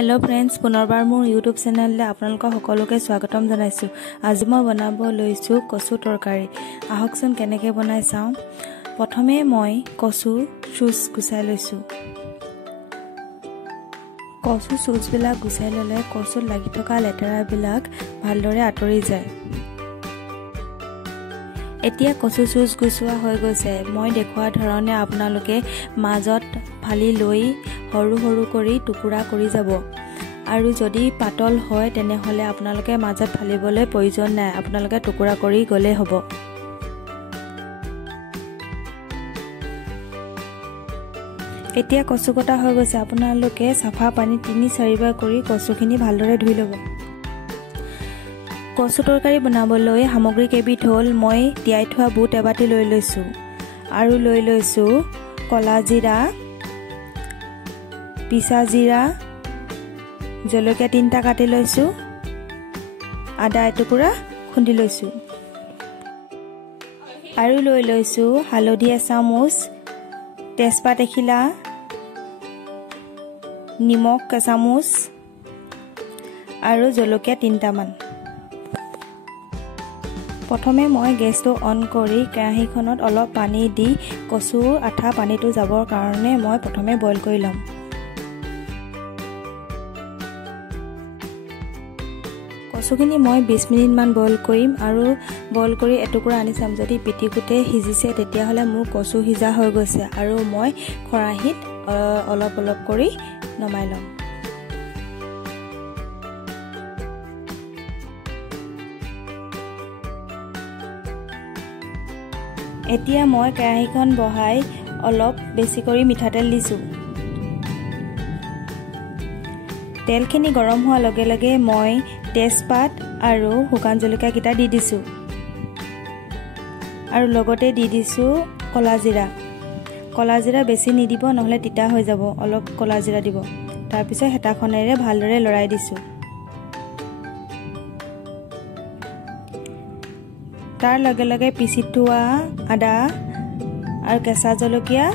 Hello friends, पुनर्बार मोर YouTube channel आपनालोक सकलोके स्वागतम जनाइछु। आज मैं बनाब लैछु कचु तरकारी। आहकचोन केनेके बनाय चाও। प्रथमे मैं कचु चुज गुचाई लैछु। कचु चुजबिलाक गुचाई लले कचुत लागि थका लेतेराबिलाक भालदरे आतरि जाय। एतिया कचु चुज गुचुआ হৈ গৈছে। मैं देखुवा धरणे आपनालोके माजत फाली लई हरु हरु करी टुकुरा करी जाब। आरु जदि पातल হয় তেনেহলে आपनालोके माजत फालिबले प्रयोजन নাই, आपनालोके टुकुरा करी गले हबो। एतिया कचु कटा হৈ গৈছে। आपनालोके साफा पानी 3-4 बार करी कचुखिनि भालदरे धुई लब। कचु तरकारी बनाবলৈ सामग्री केबिध হল মই তিয়াই থোৱা বুট এবাটি লৈ লৈছো আৰু লৈ লৈছো কলা জিৰা, পিছা জিৰা, জলকীয়া 3টা কাটি লৈছো, আদা এটুকুৰা খুন্দি লৈছো আৰু লৈ লৈছো হালধি এচামুচ, তেজপাত এখিলা, নিমখ এচামুচ আৰু জলকীয়া 3টা মান। प्रथमे मैं गैस तो ऑन करी केराहीखनत अलप पानी दी कचुर आठा पानी तो जाबर कारणे मैं प्रथमे बॉइल करि लम। कचुखिनि मैं 20 मिनिट मान बॉइल करिम आरु बॉइल करी एटुकुरा आनि चाम। जदि पिटिकुटे हिजिसे तेतिया हले मोर कचु हिजा হৈ গৈছে आरु मैं खराहीत अलप अलप करी नमाइ लम। एतिया मैं केराहीखन बहाई अलप बेसी करी मिठातेल दिसु। तेलखिनि गरम होৱাৰ लगे लगे मैं तेजपात आरु हुकान जलकिया किटा दी दिसु आरु लगते दी दिसु कला जिरा। कला जिरा बेसी निदिब নহলে तिता হৈ যাব, अलप कला जिरा দিব। तार पिছত हेताखनेरे भालदरे लৰাই दिसु। तार लगे लगे पिसि थोआ आदा और केঁচা जलकिया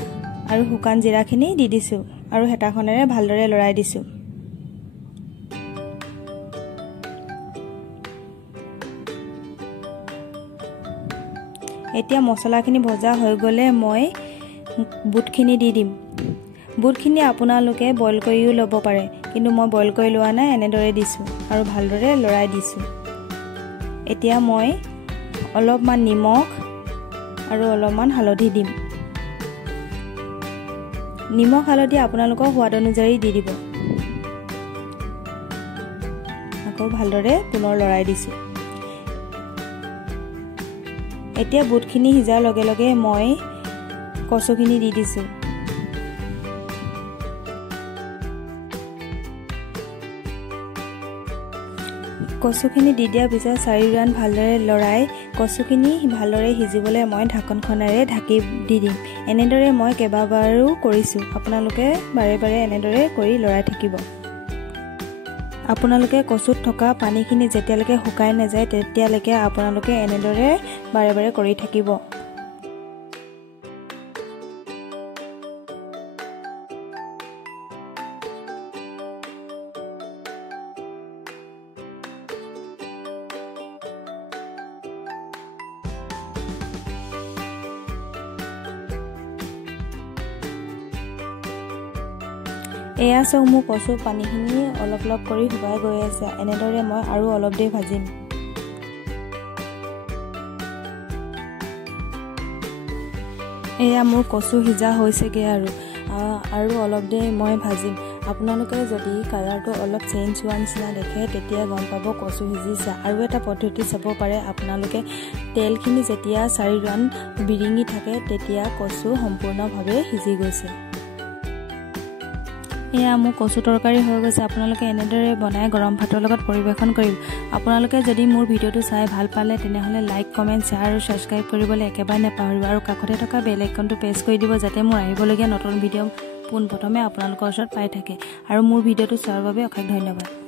और हुकान जिराखिनि दी दिसु और हेताखनेरे भालदरे लৰাই दिसु। एतिया मसलाखिनि भजा হৈ গলে মই बुटखिनि दी दिम। बुटखिनि आपनालोके बॉइल करिও লব পাৰে, কিন্তু মই বইল কৰি লোৱা নাই, এনেদৰে দিছো আৰু ভালদৰে লৰাই দিছো। एतिया মই অলপমান নিমখ আৰু অলপমান হালধি দিম। নিমখ হালধি আপোনালোকৰ সোৱাদ অনুযায়ী দি দিব। আকৌ ভালদৰে পুনৰ লৰাই দিছো। এতিয়া বুটখিনি সিজাৰ লগে লগে মই কচুখিনি দি দিছো। कचुखिनि दी दिया पिছত 4 रान भालदरे लৰাই कचुखिनि भालदरे हिजिबले मैं ढाकनखनेरे ढाकी दी दिम। এনেদৰে মই কেবাবাৰো কৰিছো। আপোনালোকে বাৰে বাৰে এনেদৰে কৰি লৰাই থাকিব। আপোনালোকে কচুত থকা পানীখিনি যেতিয়ালৈকে শুকাই নাযায় তেতিয়ালৈকে আপোনালোকে এনেদৰে বাৰে বাৰে কৰি থাকিব। एया सब मो कचु पानीखिनि अलप अलप करी हुबाय गई আছে। এনেদৰে মই আৰু অলপ দেৰি ভাজিম। एया मोर कचु हिजा হৈছেগে আৰু অলপ দেৰি মই ভাজিম। আপোনালোকে যদি কালাৰটো অলপ চেঞ্জ হোৱা নিচিনা দেখে তেতিয়া গম পাব কচু হিজিছে। আৰু এটা পদ্ধতি চাব পাৰে, আপোনালোকে তেলখিনি যেতিয়া 4 ৰান বিৰিঙি থাকে তেতিয়া কচু সম্পূৰ্ণভাৱে হিজি গৈছে। এয়া মোৰ কচু তৰকাৰী হৈ গৈছে। আপোনালোকে এনেদৰে বনাই গৰম ভাতৰ লগত পৰিবেশন কৰিব। আপোনালোকে যদি মোৰ ভিডিওটো চাই ভাল পালে তেনেহলে লাইক, কমেন্ট, শেয়াৰ আৰু সাবস্ক্ৰাইব কৰিবলৈ একেবাৰে নাপাহৰিব আৰু কাষতে থকা বেল আইকনটো প্ৰেছ কৰি দিব যাতে মোৰ আহিবলগীয়া নতুন ভিডিও পোনপ্ৰথমে আপোনালোকৰ ওচৰত পাই থাকে। আৰু মোৰ ভিডিওটো চোৱাৰ বাবে অশেষ ধন্যবাদ।